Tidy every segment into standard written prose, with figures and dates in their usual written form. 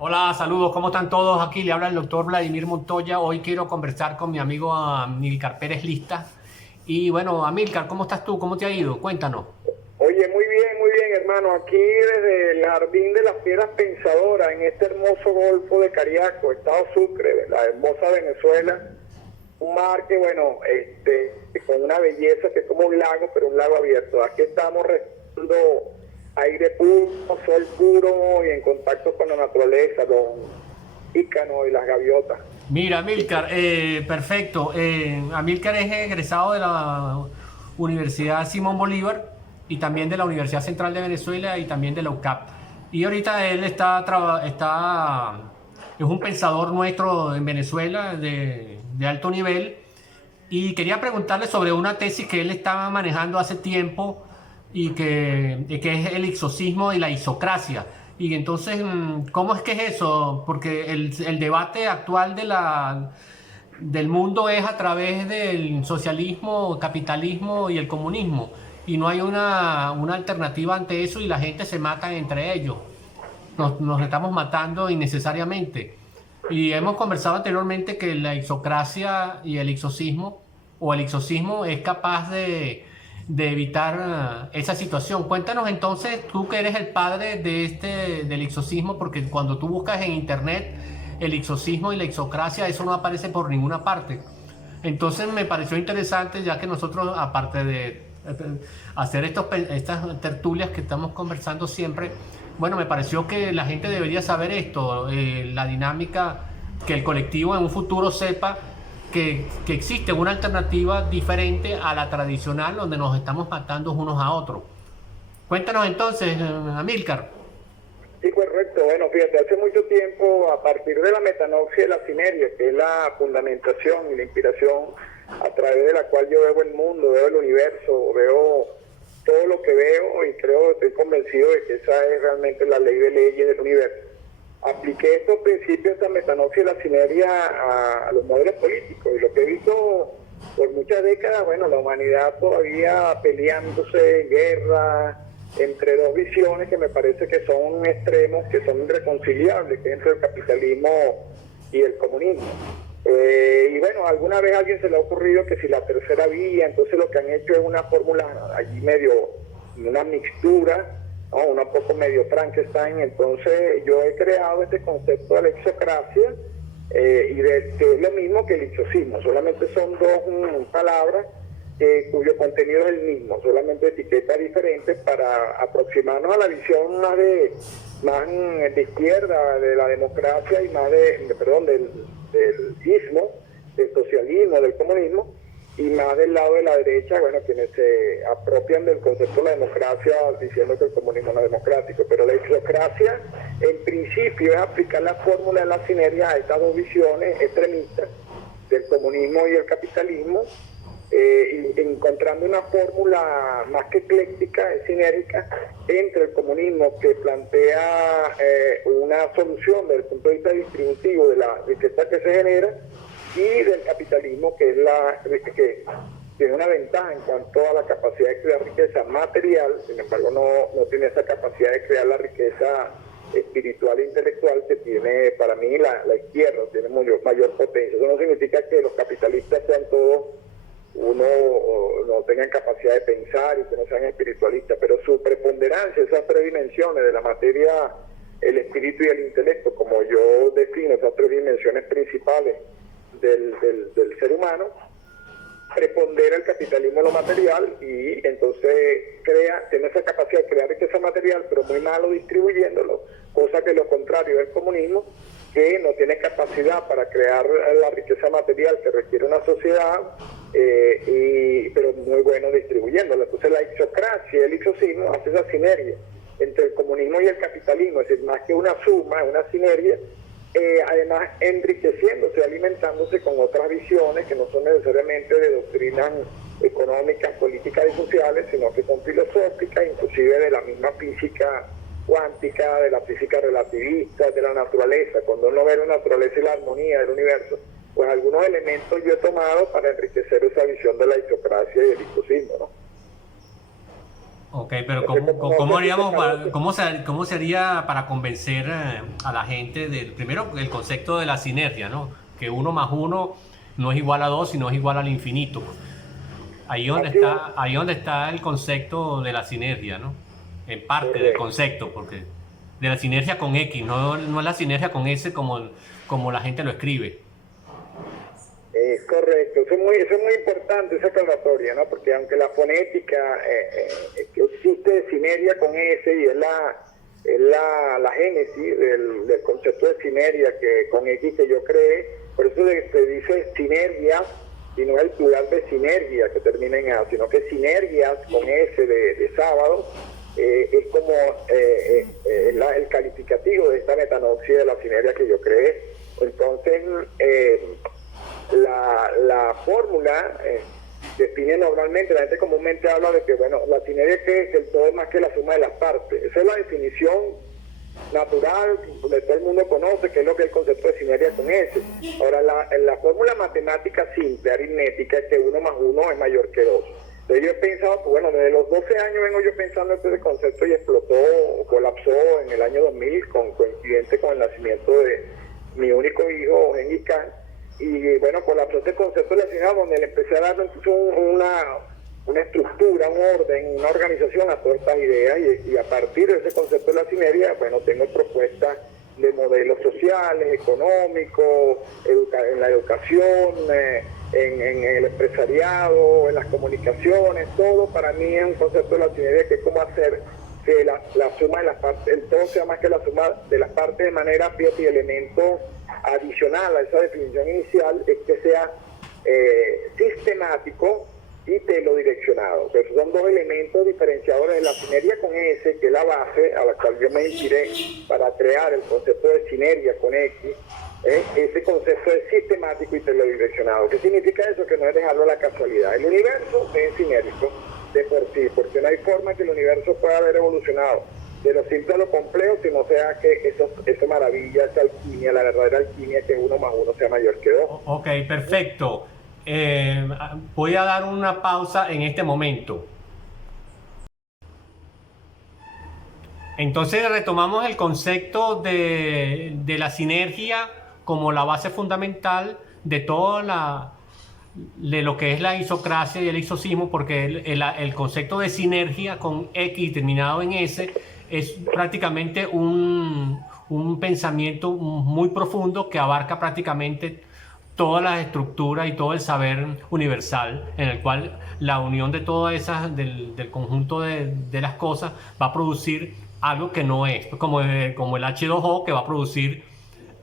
Hola, saludos, ¿cómo están todos? Aquí le habla el doctor Vladimir Montoya. Hoy quiero conversar con mi amigo Amílcar Pérez Lista. Y bueno, Amílcar, ¿cómo estás tú? ¿Cómo te ha ido? Cuéntanos. Oye, muy bien, hermano. Aquí desde el Jardín de las Piedras Pensadoras, en este hermoso Golfo de Cariaco, Estado Sucre, la hermosa Venezuela. Un mar que, bueno, con una belleza que es como un lago, pero un lago abierto. Aquí estamos respirando aire puro, sol puro y en contacto con la naturaleza, los ícanos y las gaviotas. Mira, Amílcar, perfecto. Amílcar es egresado de la Universidad Simón Bolívar y también de la Universidad Central de Venezuela y también de la UCAP. Y ahorita él es un pensador nuestro en Venezuela de alto nivel. Y quería preguntarle sobre una tesis que él estaba manejando hace tiempo y que es el ixocismo y la isocracia. Y entonces, ¿cómo es que es eso? Porque el debate actual del mundo es a través del socialismo, capitalismo y el comunismo. Y no hay una alternativa ante eso y la gente se mata entre ellos. Nos estamos matando innecesariamente. Y hemos conversado anteriormente que la ixocracia y el ixocismo o el ixocismo es capaz de evitar esa situación. Cuéntanos entonces, tú que eres el padre del ixocismo, porque cuando tú buscas en internet el ixocismo y la ixocracia, eso no aparece por ninguna parte. Entonces me pareció interesante, ya que nosotros, aparte de hacer estas tertulias que estamos conversando siempre, bueno, me pareció que la gente debería saber esto, la dinámica, que el colectivo en un futuro sepa que existe una alternativa diferente a la tradicional donde nos estamos matando unos a otros. Cuéntanos entonces, Amílcar. Sí, correcto. Bueno, fíjate, hace mucho tiempo, a partir de la metanoxia y la sinergia, que es la fundamentación y la inspiración a través de la cual yo veo el mundo, veo el universo, veo todo lo que veo y creo, estoy convencido de que esa es realmente la ley de leyes del universo. Apliqué estos principios, esta metanoxia y la sinergia a los modelos políticos y lo que he visto por muchas décadas, bueno, la humanidad todavía peleándose en guerra, entre dos visiones que me parece que son extremos, que son irreconciliables, que es entre el capitalismo y el comunismo. Y bueno, alguna vez a alguien se le ha ocurrido que si la tercera vía, entonces lo que han hecho es una fórmula allí medio, una mixtura, ¿no? Una poco medio Frankenstein. Entonces yo he creado este concepto de la exocracia, que es lo mismo que el ixocismo, solamente son dos palabras cuyo contenido es el mismo, solamente etiqueta diferente para aproximarnos a la visión más de izquierda de la democracia y más del ismo, del socialismo, del comunismo, y más del lado de la derecha, bueno, quienes se apropian del concepto de la democracia diciendo que el comunismo no es democrático. Pero la exocracia, en principio, es aplicar la fórmula de la sinergia a estas dos visiones extremistas del comunismo y el capitalismo, y encontrando una fórmula más que ecléctica, es sinérgica, entre el comunismo que plantea una solución desde el punto de vista distributivo de la riqueza que se genera, y del capitalismo que tiene una ventaja en cuanto a la capacidad de crear riqueza material, sin embargo no tiene esa capacidad de crear la riqueza espiritual e intelectual que tiene para mí la izquierda, tiene mayor potencia. Eso no significa que los capitalistas sean todos no tengan capacidad de pensar y que no sean espiritualistas, pero su preponderancia, esas tres dimensiones de la materia, el espíritu y el intelecto, como yo defino esas tres dimensiones principales del ser humano, prepondera el capitalismo en lo material y entonces tiene esa capacidad de crear riqueza material, pero muy malo distribuyéndolo, cosa que lo contrario es el comunismo, que no tiene capacidad para crear la riqueza material que requiere una sociedad, pero muy bueno distribuyéndola. Entonces la ixocracia, el ixocismo, hace esa sinergia entre el comunismo y el capitalismo, es decir, más que una suma, es una sinergia, además enriqueciéndose, alimentándose con otras visiones que no son necesariamente de doctrinas económicas, políticas y sociales, sino que son filosóficas, inclusive de la misma física cuántica, de la física relativista, de la naturaleza. Cuando uno ve la naturaleza y la armonía del universo, pues algunos elementos yo he tomado para enriquecer esa visión de la ixocracia y el ixocismo, ¿no? Ok, pero No sé ¿cómo no sé si te haríamos parece. cómo se haría para convencer a la gente del, primero, el concepto de la sinergia, ¿no? Que uno más uno no es igual a dos, sino es igual al infinito. Así es, Ahí donde está el concepto de la sinergia, ¿no? En parte del correcto. concepto, porque de la sinergia con X, no es la sinergia con S como la gente lo escribe. Correcto, eso es muy importante, esa aclaratoria, ¿no? Porque aunque la fonética que existe de sinergia con S y es la génesis del concepto de sinergia que con X que yo creé, por eso se dice sinergia y no es el plural de sinergia que termina en A, sino que sinergias con S de sábado es como el calificativo de esta metanoxia de la sinergia que yo creé. Entonces, la fórmula define normalmente, la gente comúnmente habla de que, bueno, la sinergia es el todo más que la suma de las partes. Esa es la definición natural que todo el mundo conoce, que es lo que es el concepto de sinergia con S. Ahora, la fórmula matemática simple, aritmética, es que 1 más 1 es mayor que 2. Entonces yo he pensado, pues bueno, desde los 12 años vengo yo pensando en este concepto y explotó o colapsó en el año 2000, coincidente con el nacimiento de mi único hijo, Genghis Khan. Y bueno, colapsó este concepto de la sinergia donde le empecé a dar una estructura, un orden, una organización a todas estas ideas y a partir de ese concepto de la sinergia, bueno, tengo propuestas de modelos sociales, económicos, en la educación, en el empresariado, en las comunicaciones, todo para mí es un concepto de la sinergia que es como hacer que la suma de las partes, el todo sea más que la suma de las partes de manera y elemento adicional a esa definición inicial es que sea sistemático y telodireccionado. O sea, esos son dos elementos diferenciadores de la sinergia con S, que es la base a la cual yo me inspiré para crear el concepto de sinergia con X. Ese concepto es sistemático y telodireccionado. ¿Qué significa eso? Que no es dejarlo a la casualidad. El universo es sinérgico de por sí, porque no hay forma que el universo pueda haber evolucionado de lo simple a lo complejo, si no sea que esa maravilla, esa alquimia, la verdadera alquimia, que 1 más 1 sea mayor que 2. Ok, perfecto. Voy a dar una pausa en este momento. Entonces retomamos el concepto de la sinergia como la base fundamental de de lo que es la isocracia y el isocismo, porque el concepto de sinergia con X terminado en S es prácticamente un pensamiento muy profundo que abarca prácticamente todas las estructuras y todo el saber universal, en el cual la unión de todas esas, del conjunto de las cosas, va a producir algo que no es, como el H2O, que va a producir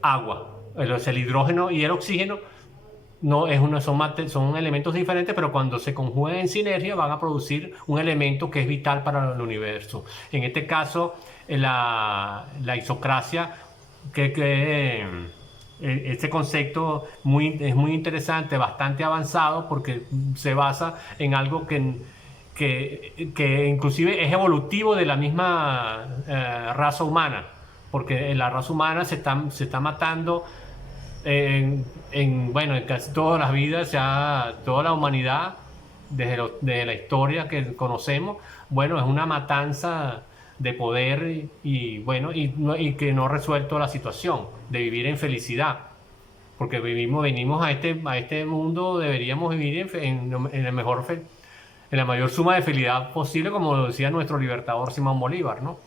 agua. El hidrógeno y el oxígeno no es son elementos diferentes, pero cuando se conjugan en sinergia van a producir un elemento que es vital para el universo. En este caso, la isocracia, este concepto es muy interesante, bastante avanzado, porque se basa en algo que inclusive es evolutivo de la misma raza humana, porque la raza humana se está matando bueno, en casi todas las vidas, ya toda la humanidad, desde la historia que conocemos, bueno, es una matanza de poder bueno, y que no ha resuelto la situación de vivir en felicidad. Porque venimos a este mundo, deberíamos vivir en el en la mayor suma de felicidad posible, como decía nuestro libertador Simón Bolívar, ¿no?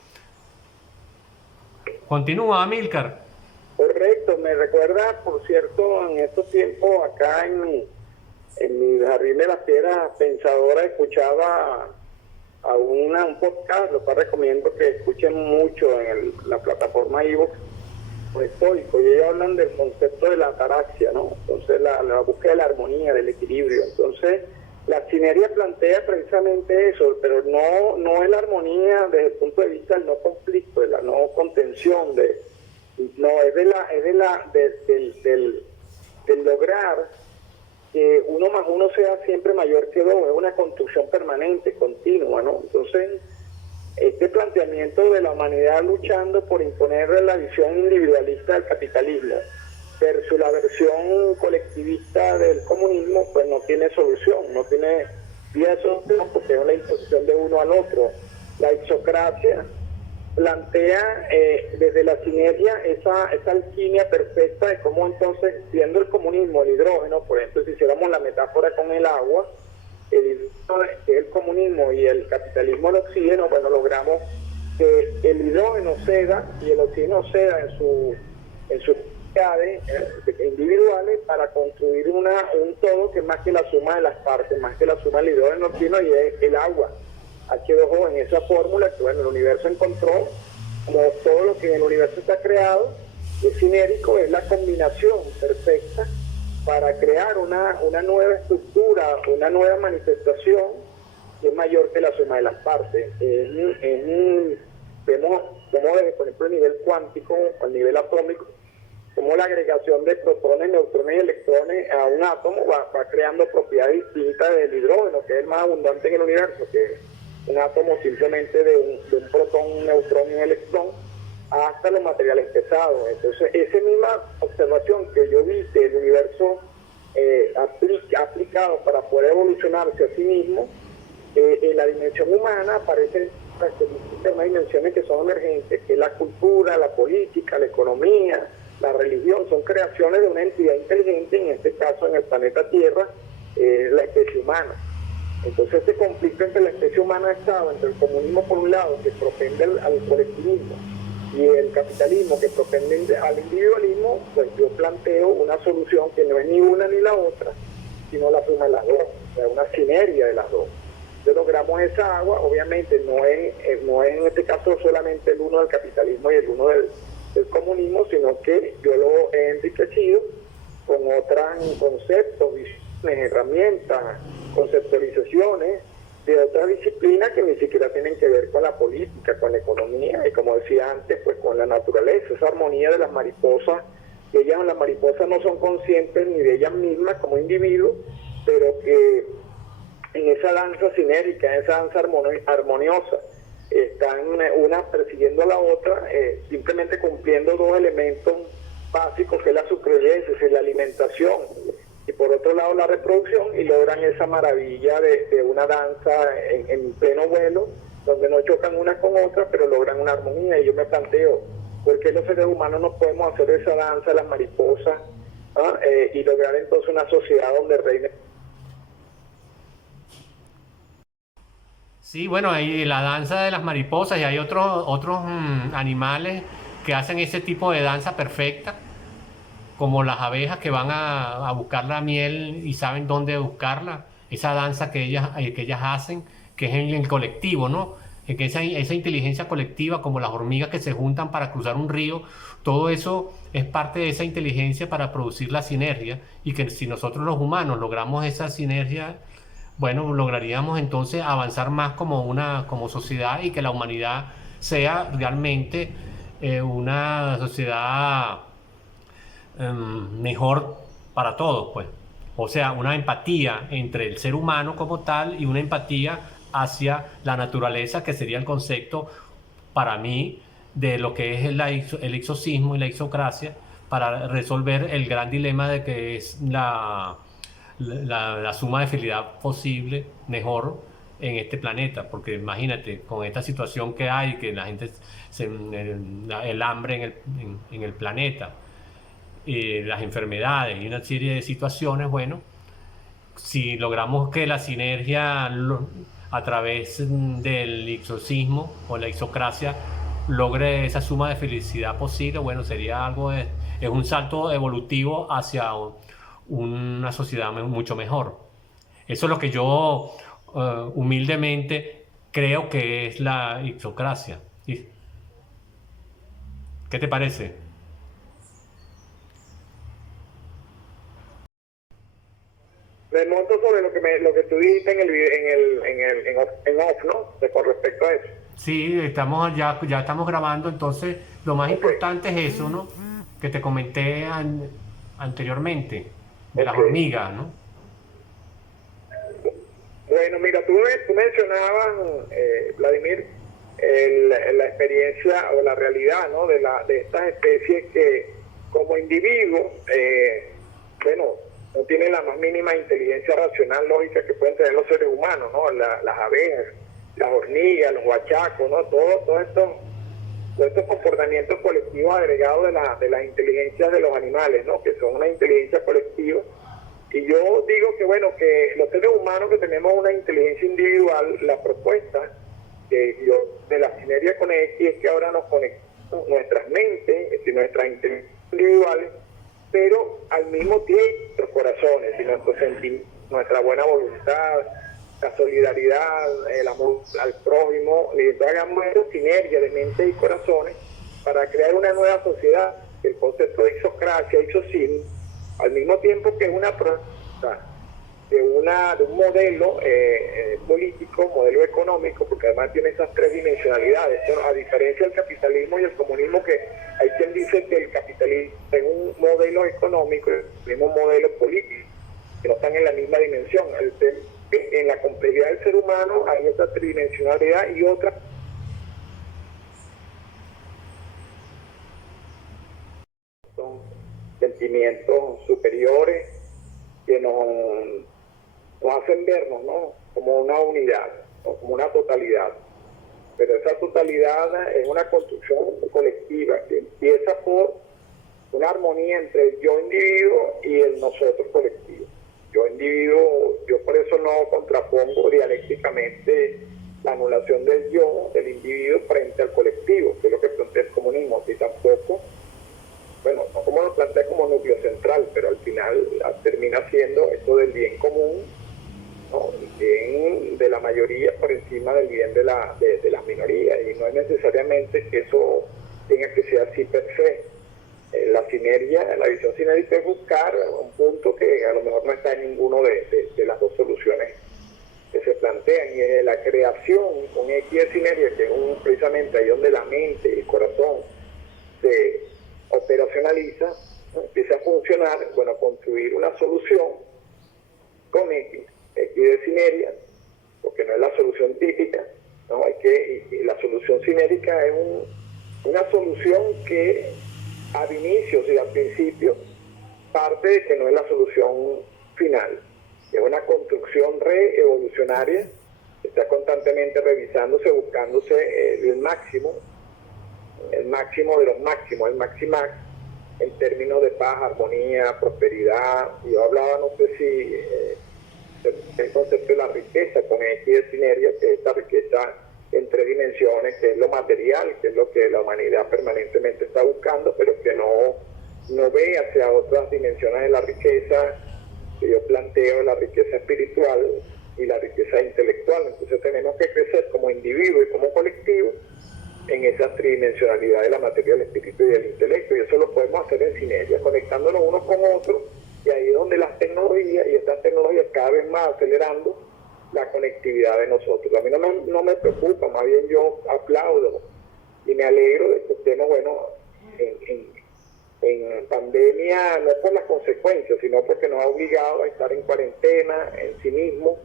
Continúa, Amílcar. Correcto, me recuerda, por cierto, en estos tiempos acá en mi jardín de las piedras pensadora escuchaba a un podcast, lo cual recomiendo que escuchen mucho en la plataforma iVoox, estoico, y ellos hablan del concepto de la ataraxia, ¿no? Entonces la búsqueda de la armonía, del equilibrio. Entonces la sinergia plantea precisamente eso, pero no es la armonía desde el punto de vista del no conflicto, de la no contención, no, es del lograr que 1 más 1 sea siempre mayor que 2, es una construcción permanente, continua, ¿no? Entonces, este planteamiento de la humanidad luchando por imponer la visión individualista del capitalismo versus la versión colectivista del comunismo, pues no tiene solución, no tiene vía de solución, porque es la imposición de uno al otro. La exocracia plantea desde la sinergia esa alquimia perfecta de cómo entonces, siendo el comunismo, el hidrógeno, por ejemplo, si hiciéramos la metáfora con el agua, el comunismo y el capitalismo el oxígeno, bueno, logramos que el hidrógeno ceda y el oxígeno ceda en sus unidades individuales para construir un todo que es más que la suma de las partes, más que la suma del hidrógeno, el oxígeno y el agua. H2O en esa fórmula que bueno, el universo encontró, como todo lo que en el universo está creado, es sinérico, es la combinación perfecta para crear una nueva estructura, una nueva manifestación que es mayor que la suma de las partes. Vemos como desde, por ejemplo, el nivel cuántico, al nivel atómico, como la agregación de protones, neutrones y electrones a un átomo va creando propiedades distintas del hidrógeno, que es el más abundante en el universo, que un átomo simplemente de un protón, un neutrón y un electrón, hasta los materiales pesados. Entonces, esa misma observación que yo vi que el universo ha aplicado para poder evolucionarse a sí mismo, en la dimensión humana aparecen unas dimensiones que son emergentes, que es la cultura, la política, la economía, la religión, son creaciones de una entidad inteligente, en este caso en el planeta Tierra, la especie humana. Entonces ese conflicto entre la especie humana ha estado entre el comunismo por un lado, que propende al colectivismo, y el capitalismo que propende al individualismo. Pues yo planteo una solución que no es ni una ni la otra, sino la suma de las dos, o sea, una sinergia de las dos. Entonces logramos esa agua, obviamente no es en este caso solamente el uno del capitalismo y el uno del comunismo, sino que yo lo he enriquecido con otros conceptos, visiones, herramientas, conceptualizaciones de otras disciplinas que ni siquiera tienen que ver con la política, con la economía y, como decía antes, pues con la naturaleza, esa armonía de las mariposas, que las mariposas no son conscientes ni de ellas mismas como individuos, pero que en esa danza sinérica, en esa danza armoniosa, están una persiguiendo a la otra, simplemente cumpliendo dos elementos básicos, que es la supervivencia, es la alimentación, y por otro lado la reproducción, y logran esa maravilla de una danza en pleno vuelo, donde no chocan unas con otras, pero logran una armonía. Y yo me planteo, ¿por qué los seres humanos no podemos hacer esa danza de las mariposas y lograr entonces una sociedad donde reine? Sí, bueno, hay la danza de las mariposas y hay otros animales que hacen ese tipo de danza perfecta, como las abejas que van a buscar la miel y saben dónde buscarla, esa danza que ellas hacen, que es en el colectivo, ¿no? Que esa inteligencia colectiva, como las hormigas que se juntan para cruzar un río, todo eso es parte de esa inteligencia para producir la sinergia, y que si nosotros los humanos logramos esa sinergia, bueno, lograríamos entonces avanzar más como sociedad, y que la humanidad sea realmente una sociedad mejor para todos, pues. O sea, una empatía entre el ser humano como tal y una empatía hacia la naturaleza, que sería el concepto para mí de lo que es el exorcismo y la exocracia, para resolver el gran dilema de que es la suma de felicidad posible, mejor, en este planeta. Porque imagínate, con esta situación que hay, que la gente, el hambre en el planeta, las enfermedades y una serie de situaciones, bueno, si logramos que la sinergia a través del exorcismo o la exocracia logre esa suma de felicidad posible, bueno, sería es un salto evolutivo hacia una sociedad mucho mejor. Eso es lo que yo humildemente creo que es la exocracia. ¿Qué te parece? Me monto sobre lo que tú dijiste en off, ¿no? Con respecto a eso. Sí, ya estamos grabando, entonces lo más Ok, importante es eso, ¿no? Que te comenté anteriormente, de las ok. hormigas, ¿no? Bueno, mira, tú mencionabas, Vladimir, la experiencia o la realidad, ¿no? De estas especies que como individuos, bueno, no tienen la más mínima inteligencia racional, lógica que pueden tener los seres humanos, ¿no? Las abejas, las hormigas, los huachacos, ¿no? Todos estos comportamientos colectivos agregados de las inteligencias de los animales, ¿no? Que son una inteligencia colectiva. Y yo digo que, bueno, que los seres humanos que tenemos una inteligencia individual, la propuesta que yo de la sinergia con X es que ahora nos conectamos nuestras mentes y nuestras inteligencias individuales, pero al mismo tiempo nuestros corazones y nuestros sentimientos, nuestra buena voluntad, la solidaridad, el amor al prójimo, y entonces hagamos esa sinergia de mentes y corazones para crear una nueva sociedad. El concepto de isocracia, isocismo, al mismo tiempo que es una propuesta de un modelo político, modelo económico, porque además tiene esas tres dimensionalidades, ¿no? A diferencia del capitalismo y el comunismo, que hay quien dice que el capitalismo es un modelo económico y el mismo modelo político, que no están en la misma dimensión. En la complejidad del ser humano hay esa tridimensionalidad y otra son sentimientos superiores que nos hacen vernos, ¿no? Como una unidad, ¿no? Como una totalidad. Pero esa totalidad es una construcción colectiva que empieza por una armonía entre el yo individuo y el nosotros colectivo. Yo individuo, yo por eso no contrapongo dialécticamente la anulación del yo, del individuo frente al colectivo, que es lo que plantea el comunismo, y tampoco, bueno, no como lo plantea como núcleo central, pero al final termina siendo esto del bien común, ¿no? El bien de la mayoría por encima del bien de las minorías, y no es necesariamente que eso tenga que ser así per se. La sinergia, la visión sinérgica es buscar un punto que a lo mejor no está en ninguno de las dos soluciones que se plantean, y es la creación con X de sinergia, que es precisamente ahí donde la mente y el corazón se operacionaliza, ¿no? Empieza a funcionar, bueno, construir una solución con X de sinergia, porque no es la solución típica, ¿no? Y la solución sinérgica es una solución que al inicio y al principio parte de que no es la solución final, es una construcción reevolucionaria que está constantemente revisándose, buscándose el máximo de los máximos, el maximax, en términos de paz, armonía, prosperidad. Yo hablaba, no sé si el concepto de la riqueza con X de sinergia, que es esta riqueza en tres dimensiones, que es lo material, que es lo que la humanidad permanentemente está buscando, pero que no ve hacia otras dimensiones de la riqueza, que yo planteo, la riqueza espiritual y la riqueza intelectual. Entonces tenemos que crecer como individuo y como colectivo en esa tridimensionalidad de la materia, del espíritu y del intelecto, y eso lo podemos hacer en sinergia, conectándonos unos con otros, y ahí es donde las tecnologías, y estas tecnologías cada vez más acelerando la conectividad de nosotros. A mí no me preocupa, más bien yo aplaudo y me alegro de que estemos, bueno, en pandemia, no por las consecuencias, sino porque nos ha obligado a estar en cuarentena en sí mismo.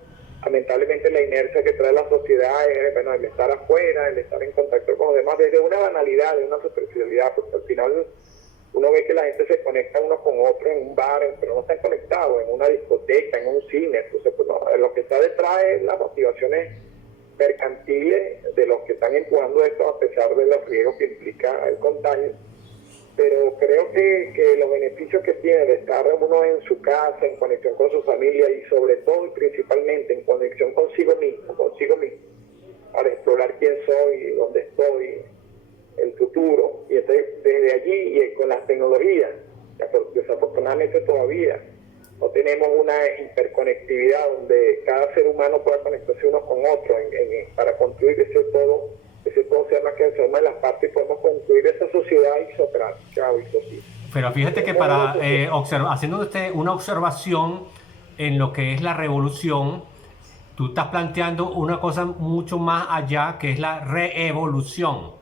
Lamentablemente la inercia que trae la sociedad es, bueno, el estar afuera, el estar en contacto con los demás, desde una banalidad, de una superficialidad, porque al final uno ve que la gente se conecta unos con otros en un bar, pero no están conectados en una discoteca, en un cine. Entonces, pues, no, lo que está detrás es las motivaciones mercantiles de los que están empujando esto, a pesar de los riesgos que implica el contagio. Pero creo que los beneficios que tiene de estar uno en su casa, en conexión con su familia, y sobre todo y principalmente en conexión consigo mismo, para explorar quién soy, dónde estoy, el futuro, y entonces desde allí y con las tecnologías, desafortunadamente todavía no tenemos una interconectividad donde cada ser humano pueda conectarse unos con otros para construir ese todo sea más que la suma de las partes, y podemos construir esa sociedad isocrática o isocrática. Pero fíjate que para haciendo usted una observación en lo que es la revolución, tú estás planteando una cosa mucho más allá, que es la reevolución.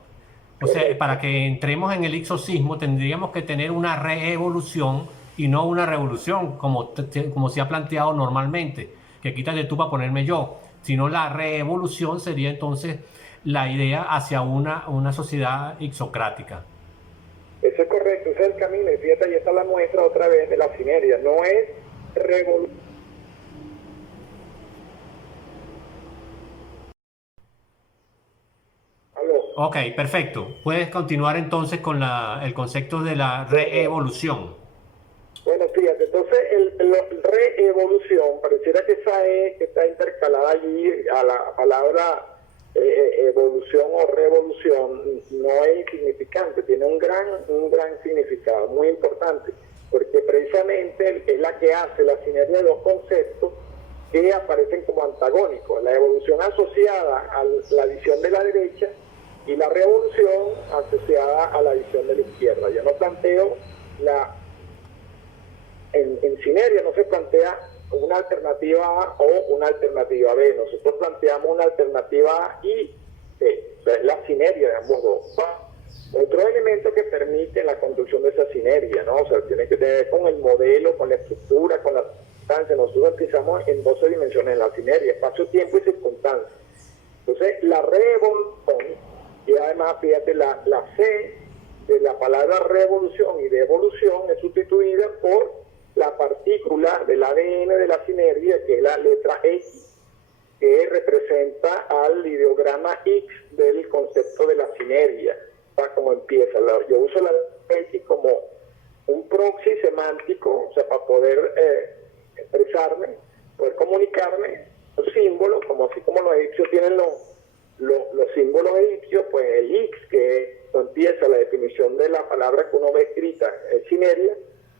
O sea, para que entremos en el exorcismo tendríamos que tener una reevolución y no una revolución, como se ha planteado normalmente, que quítate tú para ponerme yo, sino la reevolución sería entonces la idea hacia una sociedad exocrática. Eso es correcto, ese es el camino, y fíjate, ahí está la muestra otra vez de la sinergia, no es revolución. Ok, perfecto. Puedes continuar entonces con el concepto de la reevolución. Bueno, fíjate, entonces la reevolución, pareciera que esa E que está intercalada allí a la palabra evolución o revolución no es insignificante, tiene un gran significado, muy importante, porque precisamente es la que hace la sinergia de dos conceptos que aparecen como antagónicos, la evolución asociada a la visión de la derecha y la revolución asociada a la visión de la izquierda. Yo no planteo en Sinergia no se plantea una alternativa A o una alternativa B. Nosotros planteamos una alternativa A y B. O sea, es la sinergia de ambos dos. Otro elemento que permite la construcción de esa sinergia, ¿no? O sea, tiene que ver con el modelo, con la estructura, con la circunstancia. Nosotros utilizamos en 12 dimensiones la sinergia, espacio, tiempo y circunstancia. Entonces, la revolución, y además, fíjate, la C de la palabra revolución y de evolución es sustituida por la partícula del ADN de la sinergia, que es la letra X, que representa al ideograma X del concepto de la sinergia. Para como empieza, yo uso la X como un proxy semántico, o sea, para poder expresarme, poder comunicarme, los símbolos, como así como los egipcios tienen los símbolos egipcios, pues el X, que empieza la definición de la palabra que uno ve escrita en sinergia,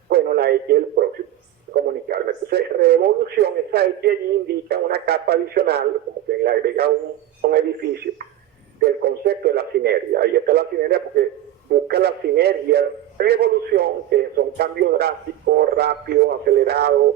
bueno, la X es el próximo, comunicarme. Entonces, revolución, esa X allí indica una capa adicional, como que le agrega un edificio del concepto de la sinergia. Ahí está la sinergia porque busca la sinergia, revolución, que son cambios drásticos, rápidos, acelerados,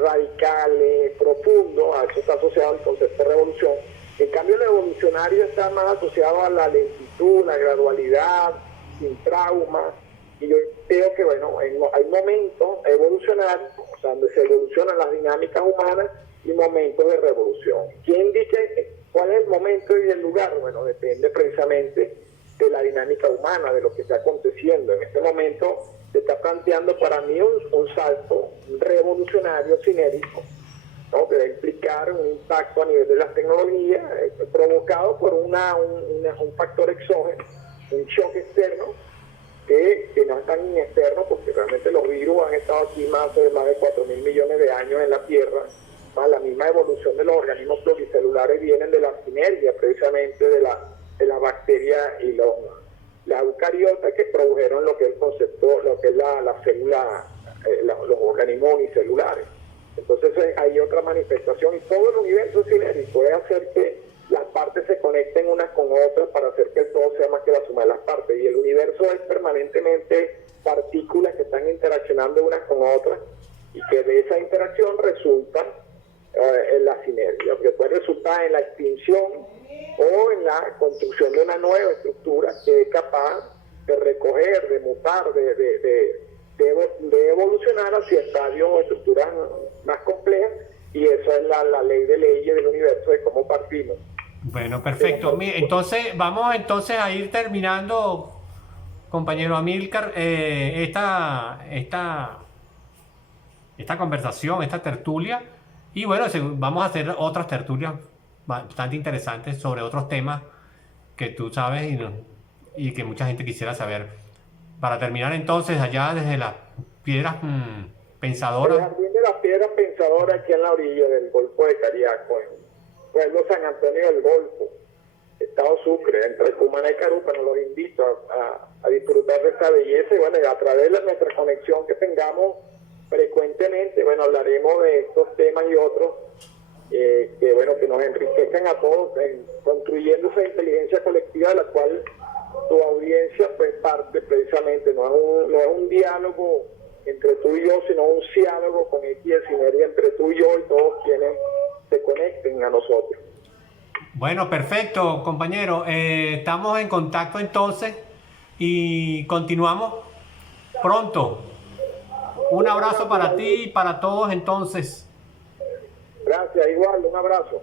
radicales, profundos, a eso está asociado el concepto de revolución. En cambio, el evolucionario está más asociado a la lentitud, la gradualidad, sin trauma. Y yo creo que, bueno, hay momentos evolucionarios, o sea, donde se evolucionan las dinámicas humanas y momentos de revolución. ¿Quién dice cuál es el momento y el lugar? Bueno, depende precisamente de la dinámica humana, de lo que está aconteciendo. En este momento se está planteando para mí un salto revolucionario, sinérico, ¿no? Que va a implicar un impacto a nivel de las tecnologías provocado por un factor exógeno, un shock externo, que no es tan externo porque realmente los virus han estado aquí más de 4.000 millones de años en la Tierra, más la misma evolución de los organismos pluricelulares vienen de la sinergia precisamente de la bacteria y las eucariotas que produjeron lo que es el concepto, lo que es la célula, los organismos unicelulares. Entonces hay otra manifestación y todo el universo sinérgico es hacer que las partes se conecten unas con otras para hacer que el todo sea más que la suma de las partes. Y el universo es permanentemente partículas que están interaccionando unas con otras y que de esa interacción resulta en la sinergia, que puede resultar en la extinción o en la construcción de una nueva estructura que es capaz de recoger, de mutar, de evolucionar hacia estadios o estructuras más complejas, y eso es la ley de leyes del universo de cómo partimos. Bueno, perfecto. Entonces, vamos entonces a ir terminando, compañero Amílcar, esta conversación, esta tertulia. Y bueno, vamos a hacer otras tertulias bastante interesantes sobre otros temas que tú sabes y que mucha gente quisiera saber. Para terminar entonces, allá desde las piedras pensadoras. El jardín de las piedras pensadoras aquí en la orilla del Golfo de Cariaco, en Pueblo San Antonio del Golfo, Estado Sucre, entre Cumaná y Carúpano. Los invito a disfrutar de esta belleza y bueno, a través de nuestra conexión que tengamos frecuentemente, bueno, hablaremos de estos temas y otros que bueno, que nos enriquezcan a todos construyendo esa inteligencia colectiva de la cual tu audiencia pues parte precisamente. No es un diálogo entre tú y yo, sino un diálogo con X de sinergia entre tú y yo y todos quienes se conecten a nosotros. Bueno, perfecto, compañero. Estamos en contacto entonces y continuamos pronto. Un abrazo para ti y para todos entonces. Gracias, igual, un abrazo.